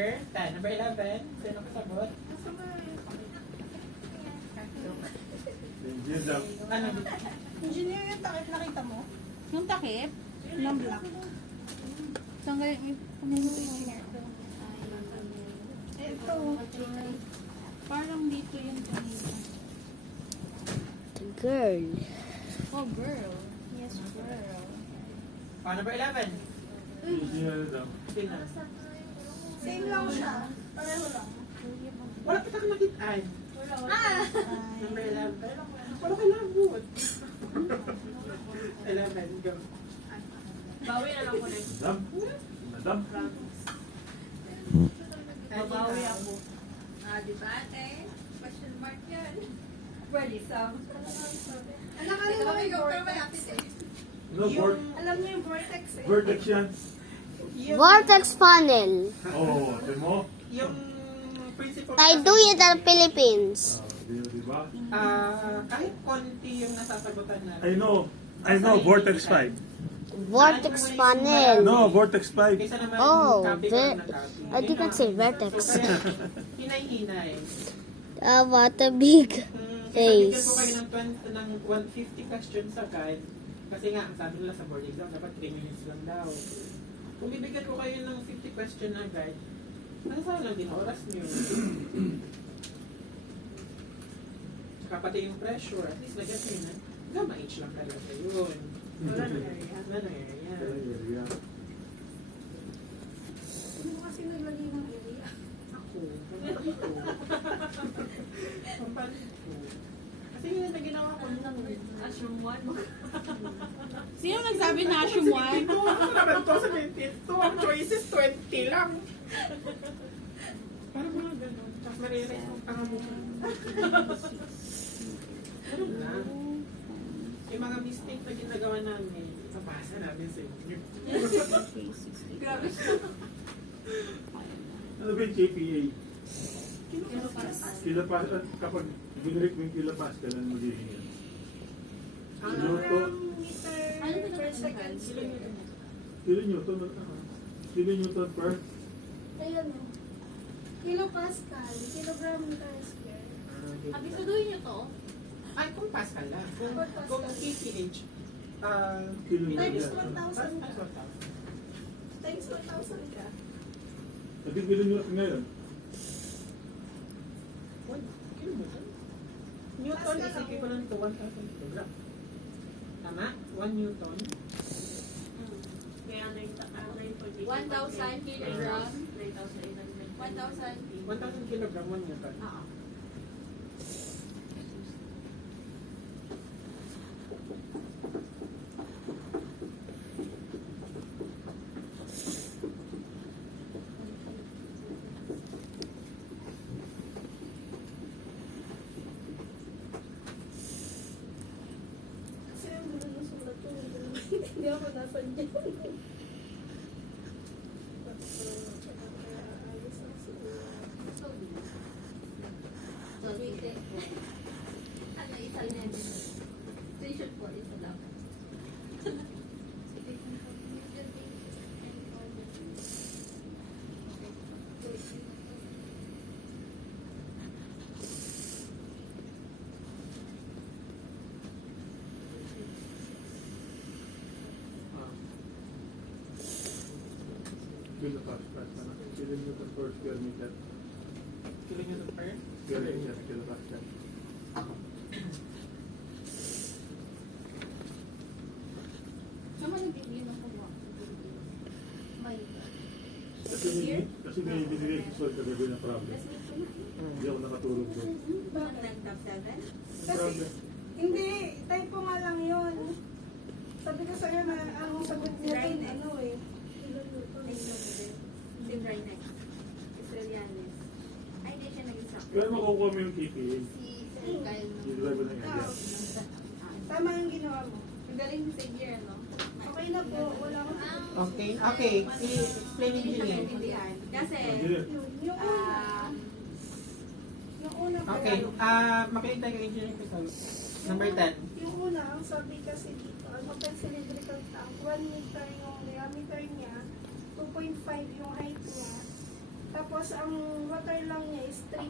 number 10. Number 11. Sino kasabot? Ano? Engineer yung takip nakita mo? Yung takip? Ng black. Saan kayo yung engineer? Ito. Parang dito yung kanina. Girl. Oh, girl. Yes, girl. Oh, number 11. Sino? Same lang siya. Pareho lang. Wala pa tayo makitaan. Number 11. Wala ka labot. 11, go. Bawi na lang ko na. Madam? Babawi ako. Di ba ate? Question mark yan. Ready, Sam? Anak, alam mo yung vortex? No, Alam niyo yung vortex eh. vertex yan. Vortex funnel. Oo, oh, mo? Yung principle... They do it in the Philippines. Diba? Kahit konti yung nasasagutan natin. I know, Vortex 5. Vortex funnel. No, Vortex 5. Kaysa naman Oh, copy ka ng copy. I didn't say vertex. Hinay-hinay. What a big Kasi bigyan face. ko kayo ng 150 questions agad. Kasi nga, ang sabi nila sa board exam, dapat 3 minutes lang daw. Kung bibigyan ko kayo ng 50 question agad, saan lang din oras nyo? Tsaka pati yung pressure, at least nag-get nyo na, gamma H lang talaga yun. Wala na area. Wala na area. Ano kasi naglagay ng area? Ako. Pampalit ko. Kasi yun na ginawa ko nung Ashram 1. Sino nagsabi na Ashum 1? Ito, ano naman to sa 22? Ang choices 20 lang. Parang mga ganun. Tapos marirealize mo pang mo. Ganun lang. Yung mga mistake na ginagawa namin, ipapasa namin sa inyo. Grabe. Ano ba yung KPA? Kilapas, kapag binalik mo yung kilapas, kailan magiging yan? Newton? Meter per second. Kilonewton? Kilonewton per? Ayan o. Kilopascal. Kilogram per square. Abisuduhin niyo to? Ay, kung Pascal lang. Kung KPH, Times Kilonewton. 1,000 Times ka. 1,000. Times 1,000 ka. At yung kilonewton ngayon? Kilonewton? Newton is equivalent to 1,000 kilogram. Tama? 1 Newton. Kaya 1,000 1,000 kilogram. 1,000. 1,000 kilogram, 1 Newton. Oo. Kasi yung nasulat ko. Hindi ako nasan dyan. Ano, isa na yun. Station 4, isa lang. Kilopas, kilonewton per square meter. Kilonewton per? Square meter, kilopas. Saan ka nag-review ng kuha? Kasi may binigay ko sa kagabi na problem. Hindi ako nakatulog doon. Kasi, hindi, typo nga lang yun. Sabi ko sa'yo na ang sagot niya rin, ano eh. Si Brightness. Israelianes. Ay, hindi siya naging sakto. Kaya makukuha mo yung KPA. Si Sir Kyle. Diliver ko na yung idea. Tama yung ginawa mo. Magaling sa year, no? Okay na po, wala akong Okay, okay. I-explain Hindi siya engineer. maintindihan. Kasi, Engineer. yung una. Yung una pa Okay, lang. makinig tayo kay engineer ko sa number 10. Yung una, ang sabi kasi dito, ano pa cylindrical tank, 1 meter yung diameter niya, 2.5 yung height niya, tapos Tapos ang water lang niya is 3